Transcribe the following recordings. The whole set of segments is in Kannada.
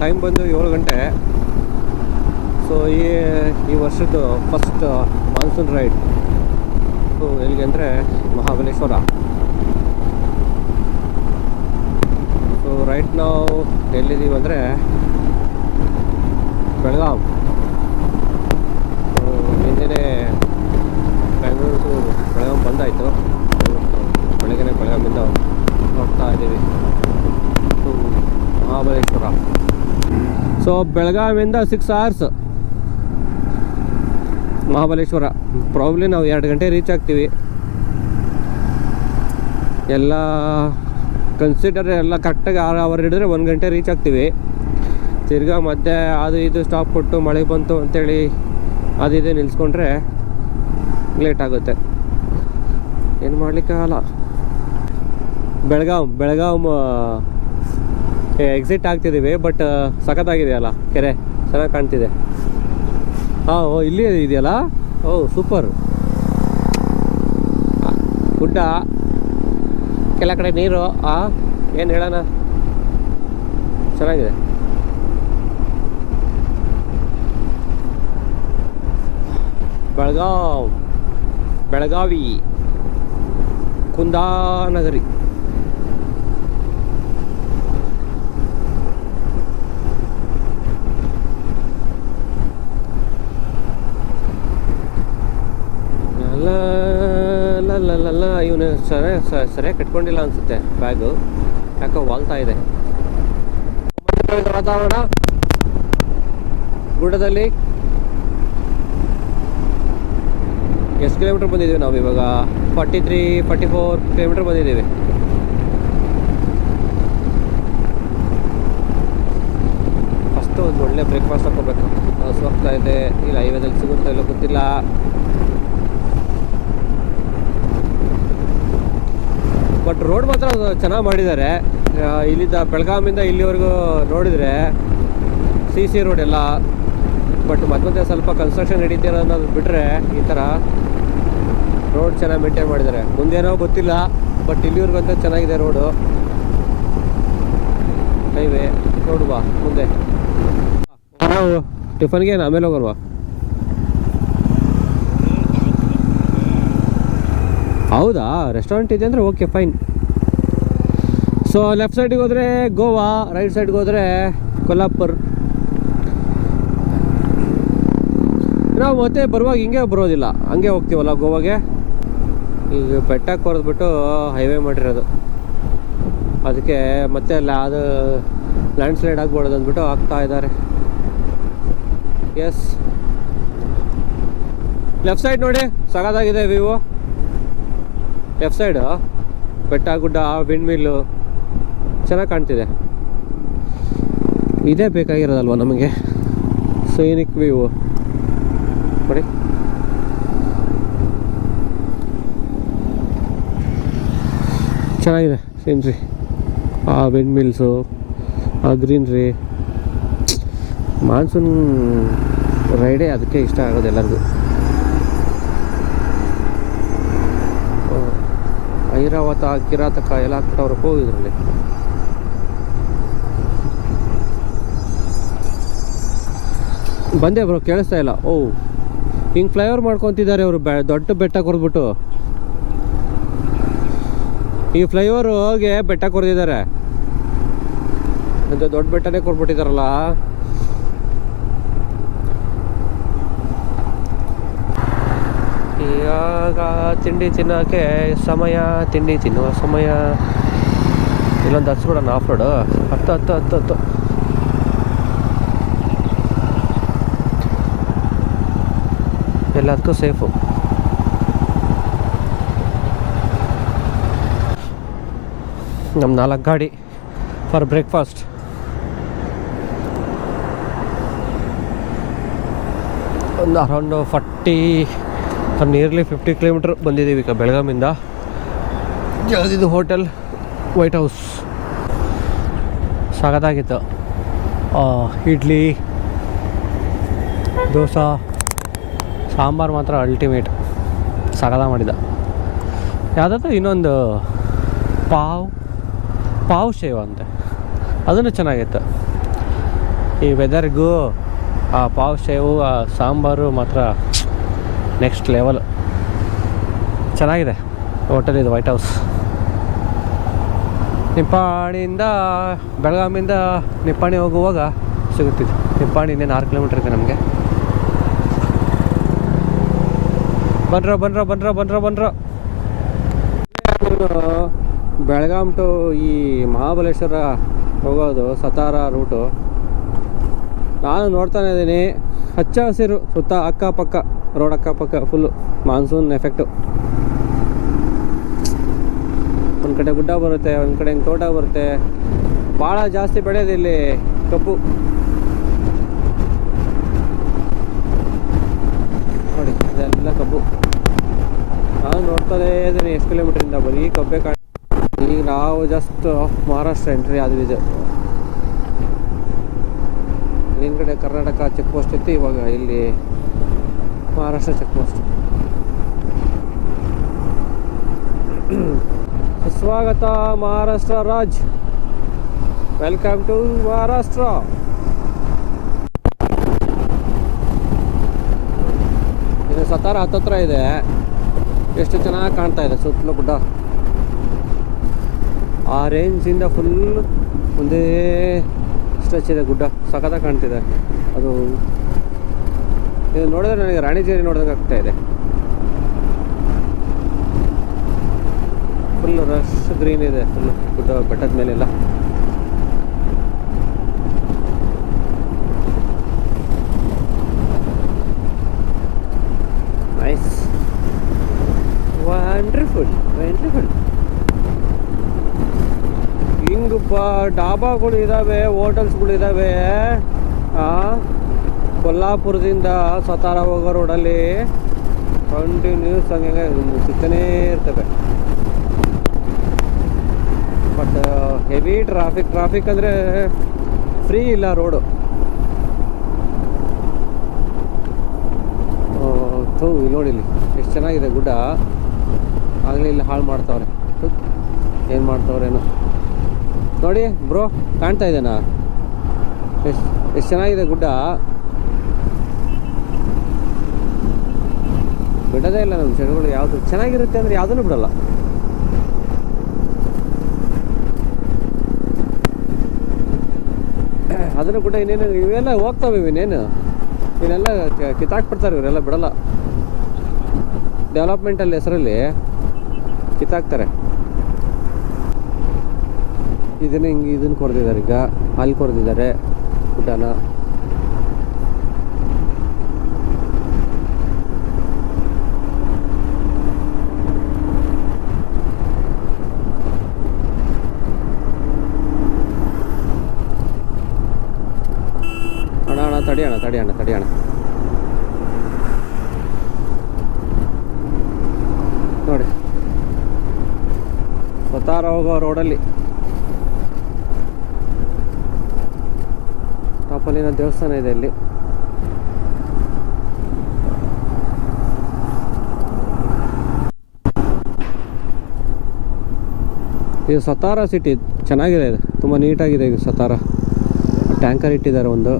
ಟೈಮ್ ಬಂದು 7 ಗಂಟೆ. ಸೊ ಈ ವರ್ಷದ್ದು ಫಸ್ಟ್ ಮಾನ್ಸೂನ್ ರೈಡ್. ಸೊ ಎಲ್ಲಿಗೆ ಅಂದರೆ ಮಹಾಬಲೇಶ್ವರ. ಸೊ ರೈಟ್ ನಾವು ಎಲ್ಲಿದ್ದೀವಿ ಅಂದರೆ ಬೆಳಗಾಂ. ನಿನ್ನೆ ಬೆಂಗಳೂರು ಬೆಳಗಾಂ ಬಂದಾಯಿತು. ಬೆಳಗ್ಗೆ ಬೆಳಗಾಮಿಂದ ನೋಡ್ತಾ ಇದ್ದೀವಿ ಮಹಾಬಲೇಶ್ವರ. ಸೊ ಬೆಳಗಾವಿಂದ 6 hours ಮಹಾಬಲೇಶ್ವರ. ಪ್ರಾಬ್ಲಿ ನಾವು 2 ಗಂಟೆ ರೀಚ್ ಆಗ್ತೀವಿ. ಎಲ್ಲ ಕನ್ಸಿಡರ್ ಎಲ್ಲ ಕರೆಕ್ಟಾಗಿ 6 hour ಹಿಡಿದ್ರೆ 1 ಗಂಟೆ ರೀಚ್ ಆಗ್ತೀವಿ. ತಿರ್ಗಾ ಮಧ್ಯೆ ಅದು ಇದು ಸ್ಟಾಪ್ ಕೊಟ್ಟು ಮಳೆ ಬಂತು ಅಂತೇಳಿ ಅದು ಇದು ನಿಲ್ಲಿಸ್ಕೊಂಡ್ರೆ ಲೇಟ್ ಆಗುತ್ತೆ. ಏನು ಮಾಡಲಿಕ್ಕಾಗಲ್ಲ. ಬೆಳಗಾಂ ಎಕ್ಸಿಟ್ ಆಗ್ತಿದ್ದೀವಿ. ಬಟ್ ಸಖತ್ತಾಗಿದೆಯಲ್ಲ ಕೆರೆ, ಚೆನ್ನಾಗಿ ಕಾಣ್ತಿದೆ. ಹಾಂ, ಇಲ್ಲಿ ಇದೆಯಲ್ಲ. ಸೂಪರ್. ಗುಡ್ಡ, ಕೆಲ ಕಡೆ ನೀರು. ಏನು ಹೇಳೋಣ, ಚೆನ್ನಾಗಿದೆ. ಬೆಳಗಾವಿ ಕುಂದಾನಗರಿ. ಇವನು ಸರಿಯಾಗಿ ಕಟ್ಕೊಂಡಿಲ್ಲ ಅನ್ಸುತ್ತೆ ಬ್ಯಾಗು, ಯಾಕೋ ವಾಲ್ತಾ ಇದೆ. ವಾತಾವರಣ ಗುಡ್ಡದಲ್ಲಿ. ಎಷ್ಟು ಕಿಲೋಮೀಟರ್ ಬಂದಿದ್ದೀವಿ ನಾವು ಇವಾಗ? 43-44 ಕಿಲೋಮೀಟರ್ ಬಂದಿದ್ದೀವಿ. ಫಸ್ಟು ಒಂದು ಒಳ್ಳೆ ಬ್ರೇಕ್ಫಾಸ್ಟ್ ಹಾಕೋಬೇಕು. ಹಸುವಾಗ್ತಾ ಇದೆ. ಇಲ್ಲ ಹೈವೇದಲ್ಲಿ ಸಿಗುತ್ತಾ ಇಲ್ಲ ಗೊತ್ತಿಲ್ಲ. ಬಟ್ ರೋಡ್ ಮಾತ್ರ ಚೆನ್ನಾಗಿ ಮಾಡಿದ್ದಾರೆ. ಇಲ್ಲಿಂದ ಬೆಳಗಾವಿಂದ ಇಲ್ಲಿವರೆಗೂ ನೋಡಿದರೆ CC ರೋಡ್ ಎಲ್ಲ. ಬಟ್ ಮತ್ತೆ ಸ್ವಲ್ಪ ಕನ್ಸ್ಟ್ರಕ್ಷನ್ ನಡೀತಿರೋ ಅನ್ನೋದು ಬಿಟ್ಟರೆ ಈ ಥರ ರೋಡ್ ಚೆನ್ನಾಗಿ ಮೇಂಟೈನ್ ಮಾಡಿದ್ದಾರೆ. ಮುಂದೇನೋ ಗೊತ್ತಿಲ್ಲ, ಬಟ್ ಇಲ್ಲಿವರೆಗಂತೂ ಚೆನ್ನಾಗಿದೆ ರೋಡು. ಹೈವೇ ನೋಡುವ ಮುಂದೆ. ನಾವು ಟಿಫನ್ಗೆ ಆಮೇಲೆ ಹೋಗೋಲ್ವಾ? ಹೌದಾ, ರೆಸ್ಟೋರೆಂಟ್ ಇದೆ ಅಂದರೆ ಓಕೆ ಫೈನ್. ಸೊ ಲೆಫ್ಟ್ ಸೈಡಿಗೆ ಹೋದರೆ ಗೋವಾ, ರೈಟ್ ಸೈಡ್ಗೆ ಹೋದರೆ ಕೊಲ್ಹಾಪುರ್. ನಾವು ಮತ್ತೆ ಬರುವಾಗ ಹಿಂಗೆ ಬರೋದಿಲ್ಲ, ಹಂಗೆ ಹೋಗ್ತೀವಲ್ಲ ಗೋವಾಗೆ. ಈಗ ಬೆಟ್ಟಕ್ಕೆ ಹೊರದ್ಬಿಟ್ಟು ಹೈವೇ ಮಾಡಿರೋದು, ಅದಕ್ಕೆ ಮತ್ತೆ ಅದು ಲ್ಯಾಂಡ್ ಸ್ಲೈಡ್ ಆಗ್ಬೋಡೋದು ಅಂದ್ಬಿಟ್ಟು ಆಗ್ತಾ ಇದ್ದಾರೆ. ಎಸ್, ಲೆಫ್ಟ್ ಸೈಡ್ ನೋಡಿ, ಸಗದಾಗಿದೆ ವ್ಯೂ. ಲೆಫ್ಟ್ ಸೈಡು ಬೆಟ್ಟ ಗುಡ್ಡ, ವಿಂಡ್ ಮಿಲ್ಲು ಚೆನ್ನಾಗಿ ಕಾಣ್ತಿದೆ. ಇದೇ ಬೇಕಾಗಿರೋದಲ್ವ ನಮಗೆ, ಸೈನಿಕ್ ವ್ಯೂ ನೋಡಿ. ಚೆನ್ನಾಗಿದೆ ಸೀನ್ರಿ. ಆ ವಿಂಡ್ ಮಿಲ್ಸು, ಆ ಗ್ರೀನ್ರಿ. ಮಾನ್ಸೂನ್ ರೈಡೇ ಅದಕ್ಕೆ ಇಷ್ಟ ಆಗೋದು ಎಲ್ಲರಿಗೂ. ಐರಾವತ, ಕಿರಾತಕ ಎಲ್ಲ ಹಾಕ್ಬಿಟ್ಟವ್ರಪ್ಪ ಇದರಲ್ಲಿ. ಬಂದೆ ಬ್ರೋ, ಕೇಳಿಸ್ತಾ ಇಲ್ಲ. ಹಿಂಗೆ ಫ್ಲೈಓವರ್ ಮಾಡ್ಕೊತಿದ್ದಾರೆ ಅವರು. ದೊಡ್ಡ ಬೆಟ್ಟ ಕೊರ್ದ್ಬಿಟ್ಟು ಈ ಫ್ಲೈಓವರ್ ಹೋಗಿ ಬೆಟ್ಟ ಕೊರೆದಿದ್ದಾರೆ. ಅಂತ ದೊಡ್ಡ ಬೆಟ್ಟನೇ ಕೊರ್ಬಿಟ್ಟಿದಾರಲ್ಲ. ಇವಾಗ ತಿಂಡಿ ತಿನ್ನೋಕ್ಕೆ ಸಮಯ, ತಿಂಡಿ ತಿನ್ನುವ ಸಮಯ. ಇಲ್ಲೊಂದು ಹಚ್ಬಿಡೋಣ ಆಫ್ ರೋಡು. 10 ಎಲ್ಲದಕ್ಕೂ ಸೇಫು. ನಮ್ಮ 4 ಗಾಡಿ ಫಾರ್ ಬ್ರೇಕ್ಫಾಸ್ಟ್. ಒಂದು ಅರೌಂಡ್ 40 ನಿಯರ್ಲಿ 50 ಕಿಲೋಮೀಟ್ರ್ ಬಂದಿದ್ದೀವಿ ಈಗ ಬೆಳಗಾಮಿಂದ. ಯಾವುದಿದು ಹೋಟೆಲ್? White house. ಸಗದಾಗಿತ್ತು. ಇಡ್ಲಿ, ದೋಸೆ, ಸಾಂಬಾರು ಮಾತ್ರ ಅಲ್ಟಿಮೇಟ್. ಸಗದ ಮಾಡಿದ. ಯಾವುದಾದ್ರು ಇನ್ನೊಂದು ಪಾವ್ ಶೇವ್ ಅಂತೆ, ಅದನ್ನು ಚೆನ್ನಾಗಿತ್ತು. ಈ ವೆದರ್ಗೂ ಆ ಪಾವ್ ಶೇವು ಆ ಸಾಂಬಾರು ಮಾತ್ರ ನೆಕ್ಸ್ಟ್ ಲೆವೆಲ್. ಚೆನ್ನಾಗಿದೆ ಹೋಟೆಲ್ ಇದು, ವೈಟ್ ಹೌಸ್. ನಿಪ್ಪಾಣಿಯಿಂದ ಬೆಳಗಾವಿಯಿಂದ ನಿಪ್ಪಾಣಿ ಹೋಗುವಾಗ ಸಿಗುತ್ತಿದೆ. ನಿಪ್ಪಾಣಿ ಇನ್ನೇನು 6 ಕಿಲೋಮೀಟ್ರ್ ಇದೆ ನಮಗೆ. ಬನ್ರೋ ಬೆಳಗಾಂ ಟು ಈ ಮಹಾಬಲೇಶ್ವರ ಹೋಗೋದು ಸತಾರ ರೂಟು. ನಾನು ನೋಡ್ತಾನೆ ಇದ್ದೀನಿ, ಹಚ್ಚ ಹಸಿರು ಸುತ್ತ ಅಕ್ಕಪಕ್ಕ, ರೋಡ್ ಅಕ್ಕಪಕ್ಕ ಫುಲ್ಲು ಮಾನ್ಸೂನ್ ಎಫೆಕ್ಟು. ಒಂದು ಕಡೆ ಗುಡ್ಡ ಬರುತ್ತೆ, ಒಂದು ಕಡೆ ಹಿಂಗೆ ತೋಟ ಬರುತ್ತೆ. ಭಾಳ ಜಾಸ್ತಿ ಬೆಳೆಯೋದು ಇಲ್ಲಿ ಕಬ್ಬು. ನೋಡಿ ಇದೆಲ್ಲ ಕಬ್ಬು. ನಾನು ನೋಡ್ತಾನೇ ಇದ್ದೀನಿ ಎಷ್ಟು ಕಿಲೋಮೀಟ್ರಿಂದ ಬರೀ ಕಬ್ಬೆ ಕಾಣ. ಈಗ ನಾವು ಜಸ್ಟ್ ಮಹಾರಾಷ್ಟ್ರ ಎಂಟ್ರಿ ಆದ್ವಿ. ಇದು ಹಿಂದ್ಗಡೆ ಕರ್ನಾಟಕ ಚೆಕ್ ಪೋಸ್ಟ್ ಇತ್ತು, ಇವಾಗ ಇಲ್ಲಿ ಮಹಾರಾಷ್ಟ್ರ ಚೆಕ್ ಪೋಸ್ಟ್. ಸ್ವಾಗತ ಮಹಾರಾಷ್ಟ್ರ ರಾಜ್, ವೆಲ್ಕಮ್ ಟು ಮಹಾರಾಷ್ಟ್ರ. ಇದು ಸತಾರ ಹತ್ತತ್ರ ಇದೆ. ಎಷ್ಟು ಚೆನ್ನಾಗಿ ಕಾಣ್ತಾ ಇದೆ ಸುತ್ತಲೂ ಗುಡ್ಡ. ಆ ರೇಂಜಿಂದ ಫುಲ್ ಒಂದೇ ಸ್ಟ್ರೆಚ್ ಇದೆ ಗುಡ್ಡ, ಸಖತ್ತಾಗಿ ಕಾಣ್ತಿದೆ. ಅದು ಇದು ನೋಡಿದ್ರೆ ನನಗೆ ರಾಣಿಜೇರಿ ನೋಡಿದಂಗೆ ಆಗ್ತಾ ಇದೆ. ಫುಲ್ ರಶ್ ಗ್ರೀನ್ ಇದೆ ಫುಲ್ ಗುಡ್ಡ ಬೆಟ್ಟದ ಮೇಲೆಲ್ಲ. Nice, wonderful. ಹಿಂಗೆ ಡಾಬಾಗಳು ಇದ್ದಾವೆ, ಹೋಟೆಲ್ಸ್ಗಳು ಇದ್ದಾವೆ. ಕೊಲ್ಲಾಪುರದಿಂದ ಸತಾರ ಹೋಗೋ ರೋಡಲ್ಲಿ ಕಂಟಿನ್ಯೂಸ್ ಹಂಗೆ ಸಿಗ್ತಾನೇ ಇರ್ತವೆ. ಬಟ್ ಹೆವಿ ಟ್ರಾಫಿಕ್ ಅಂದರೆ ಫ್ರೀ ಇಲ್ಲ ರೋಡು. ಇಲ್ಲಿ ನೋಡಿಲ್ಲಿ ಎಷ್ಟು ಚೆನ್ನಾಗಿದೆ ಗುಡ್ಡ. ಆಗಲೇ ಇಲ್ಲಿ ಹಾಳು ಮಾಡ್ತಾವ್ರೆ. ಏನು ಮಾಡ್ತಾವ್ರೇನೋ ನೋಡಿ ಬ್ರೋ, ಕಾಣ್ತಾ ಇದೆನಾ ಎಷ್ಟು ಚೆನ್ನಾಗಿದೆ ಗುಡ್ಡ. ಬಿಡೋದೇ ಇಲ್ಲ ನಮ್ಮ ಜನಗಳು. ಯಾವುದು ಚೆನ್ನಾಗಿರುತ್ತೆ ಅಂದರೆ ಯಾವುದನ್ನು ಬಿಡಲ್ಲ. ಅದನ್ನು ಕೂಡ ಇನ್ನೇನು ಇವೆಲ್ಲ ಹೋಗ್ತಾವೆ, ಇವನ್ನೇನು ಇವನ್ನೆಲ್ಲ ಕಿತ್ತಾಕ್ಬಿಡ್ತಾರೆ ಇವರೆಲ್ಲ, ಬಿಡಲ್ಲ. ಡೆವಲಪ್ಮೆಂಟಲ್ಲಿ ಹೆಸರಲ್ಲಿ ಕಿತ್ತಾಕ್ತಾರೆ. ಇದನ್ನು ಕೊರೆದಿದ್ದಾರೆ, ಈಗ ಅಲ್ಲಿ ಕೊರೆದಿದ್ದಾರೆ ಗುಡ್ಡನ. ತಡಿಯಣ. ನೋಡಿ ಸತಾರ ಹೋಗೋ ರೋಡಲ್ಲಿ ಟಾಪಲ್ಲಿನ ದೇವಸ್ಥಾನ ಇದೆ ಇಲ್ಲಿ. ಇದು ಸತಾರ ಸಿಟಿ ಚೆನ್ನಾಗಿದೆ, ಇದು ತುಂಬ ನೀಟಾಗಿದೆ. ಇದು ಸತಾರ ಟ್ಯಾಂಕರ್ ಇಟ್ಟಿದ್ದಾರೆ ಒಂದು.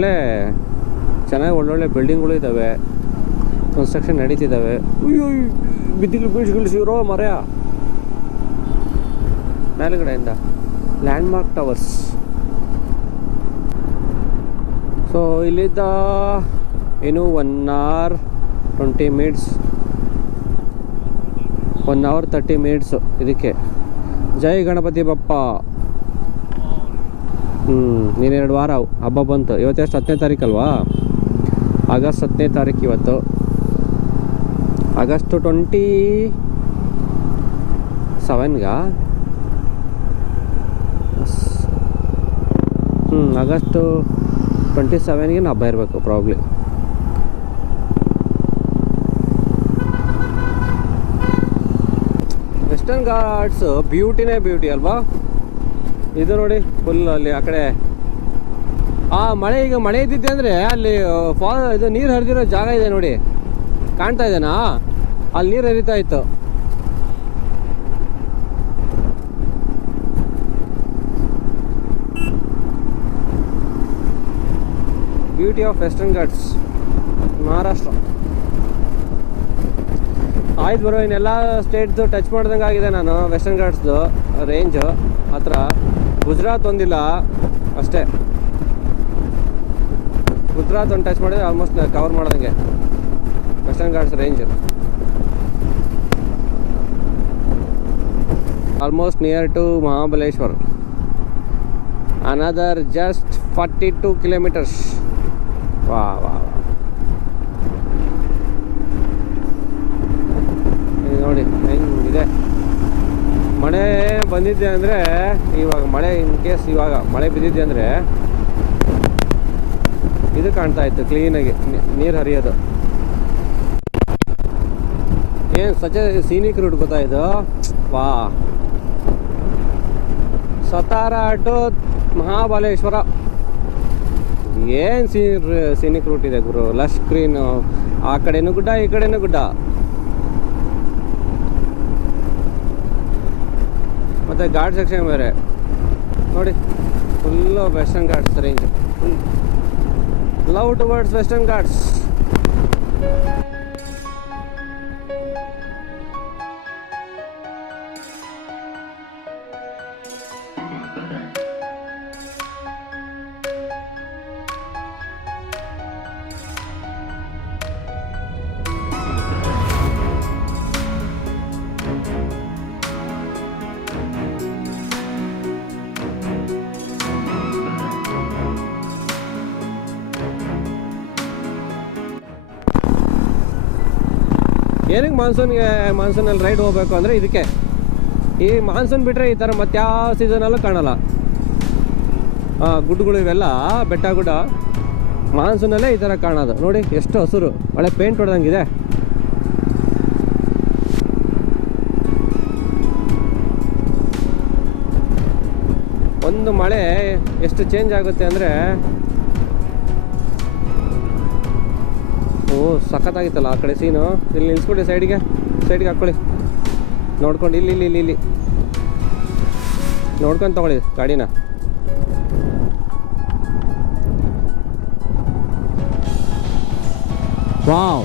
ಅಂದರೆ ಚೆನ್ನಾಗಿ ಒಳ್ಳೊಳ್ಳೆ ಬಿಲ್ಡಿಂಗ್ಗಳು ಇದ್ದಾವೆ, ಕನ್ಸ್ಟ್ರಕ್ಷನ್ ನಡೀತಿದ್ದಾವೆ. ಅಯ್ಯೋ ಬೀಳ್ಸಿರೋ ಮರ್ಯ ಮೇಲುಗಡೆಯಿಂದ ಲ್ಯಾಂಡ್ಮಾರ್ಕ್ ಟವರ್ಸ್. ಸೊ ಇಲ್ಲಿದ್ದ ಇನ್ನು 1 hour 20 minutes, 1 hour 30 minutes ಇದಕ್ಕೆ. ಜೈ ಗಣಪತಿ ಬಪ್ಪ. ನೀನು 2 ವಾರ ಹಬ್ಬ ಬಂತು. ಇವತ್ತೆಷ್ಟು 10ನೇ ತಾರೀಕು ಅಲ್ವಾ? ಆಗಸ್ಟ್ 10ನೇ ತಾರೀಕು ಇವತ್ತು. ಆಗಸ್ಟ್ 27ಗ ಆಗಸ್ಟ್ 27ಗೆ ಹಬ್ಬ ಇರಬೇಕು ಪ್ರಾಬ್ಲಿ. ವೆಸ್ಟರ್ನ್ ಘಾಟ್ಸ್ ಬ್ಯೂಟಿನೇ ಬ್ಯೂಟಿ ಅಲ್ವಾ? ಇದು ನೋಡಿ ಫುಲ್ ಅಲ್ಲಿ ಆ ಕಡೆ ಈಗ ಮಳೆ ಇದ್ದಿದ್ದೆ ಅಂದರೆ ಅಲ್ಲಿ ಇದು ನೀರು ಹರಿದಿರೋ ಜಾಗ ಇದೆ ನೋಡಿ, ಕಾಣ್ತಾ ಇದೆನಾ? ಅಲ್ಲಿ ನೀರು ಹರಿತಾ ಇತ್ತು. Beauty of western Ghats Maharashtra. ಆಯ್ತು ಬರೋ, ಇನ್ನೆಲ್ಲ ಸ್ಟೇಟ್ದು ಟಚ್ ಮಾಡ್ದಂಗೆ ಆಗಿದೆ ನಾನು. ವೆಸ್ಟರ್ನ್ ಘಾಟ್ಸ್ದು ರೇಂಜು ಹತ್ರ ಗುಜರಾತ್ ಒಂದಿಲ್ಲ ಅಷ್ಟೇ. ಗುಜರಾತ್ ಒಂದು ಟಚ್ ಮಾಡಿದ್ರೆ ಆಲ್ಮೋಸ್ಟ್ ಕವರ್ ಮಾಡ್ದಂಗೆ Western Ghats range. Almost near to Mahabaleshwar. Another just 42 kilometers. ವಾ ವಾ ನೋಡಿ ಹೆಂಗಿದೆ. ಮಳೆ ಬಂದಿದ್ದೆ ಅಂದರೆ ಇವಾಗ ಮಳೆ ಇನ್ ಕೇಸ್ ಇವಾಗ ಮಳೆ ಬಿದ್ದಿದ್ದೆ ಅಂದರೆ ಇದು ಕಾಣ್ತಾ ಇತ್ತು ಕ್ಲೀನಾಗಿ ನೀರು ಹರಿಯೋದು. ಏನು ಸಚ ಸೀನಿಕ್ ರೂಟ್ ಗೊತ್ತಾಯಿತು. ವಾ, ಸತಾರಾ ಟು ಮಹಾಬಲೇಶ್ವರ ಏನು ಸೀನಿಕ್ ರೂಟ್ ಇದೆ ಗುರು. ಲಶ್ ಗ್ರೀನು, ಆ ಕಡೆನೂ ಗುಡ್ಡ ಈ ಕಡೆನೂ ಗುಡ್ಡ. ಮತ್ತು ಘಾಟ್ ಸೆಕ್ಷನ್ ಬೇರೆ ನೋಡಿ, full western Ghats range. Love towards western Ghats. ಏನಕ್ಕೆ ಮಾನ್ಸೂನಲ್ಲಿ ರೈಡ್ ಹೋಗ್ಬೇಕು ಅಂದರೆ ಇದಕ್ಕೆ. ಈ ಮಾನ್ಸೂನ್ ಬಿಟ್ಟರೆ ಈ ಥರ ಮತ್ತೆ ಯಾವ ಸೀಸನಲ್ಲೂ ಕಾಣಲ್ಲ. ಗುಡ್ಡಗಳು ಇವೆಲ್ಲ ಬೆಟ್ಟ ಗುಡ್ಡ ಮಾನ್ಸೂನಲ್ಲೇ ಈ ಥರ ಕಾಣೋದು. ನೋಡಿ ಎಷ್ಟು ಹಸಿರು, ಒಳ್ಳೆ ಪೇಂಟ್ ಹೊಡೆದಂಗಿದೆ. ಒಂದು ಮಳೆ ಎಷ್ಟು ಚೇಂಜ್ ಆಗುತ್ತೆ ಅಂದರೆ, ಓ ಸಖತ್ತಾಗಿತ್ತಲ್ಲ ಆ ಕಡೆ ಸೀನು. ಇಲ್ಲಿ ನಿಲ್ಸ್ಬಿಡಿ, ಸೈಡ್ಗೆ ಹಾಕ್ಕೊಳ್ಳಿ, ನೋಡ್ಕೊಂಡು ಇಲ್ಲಿ ನೋಡ್ಕೊಂಡು ತಗೊಳ್ಳಿ ಗಾಡಿನ. ವಾವ್,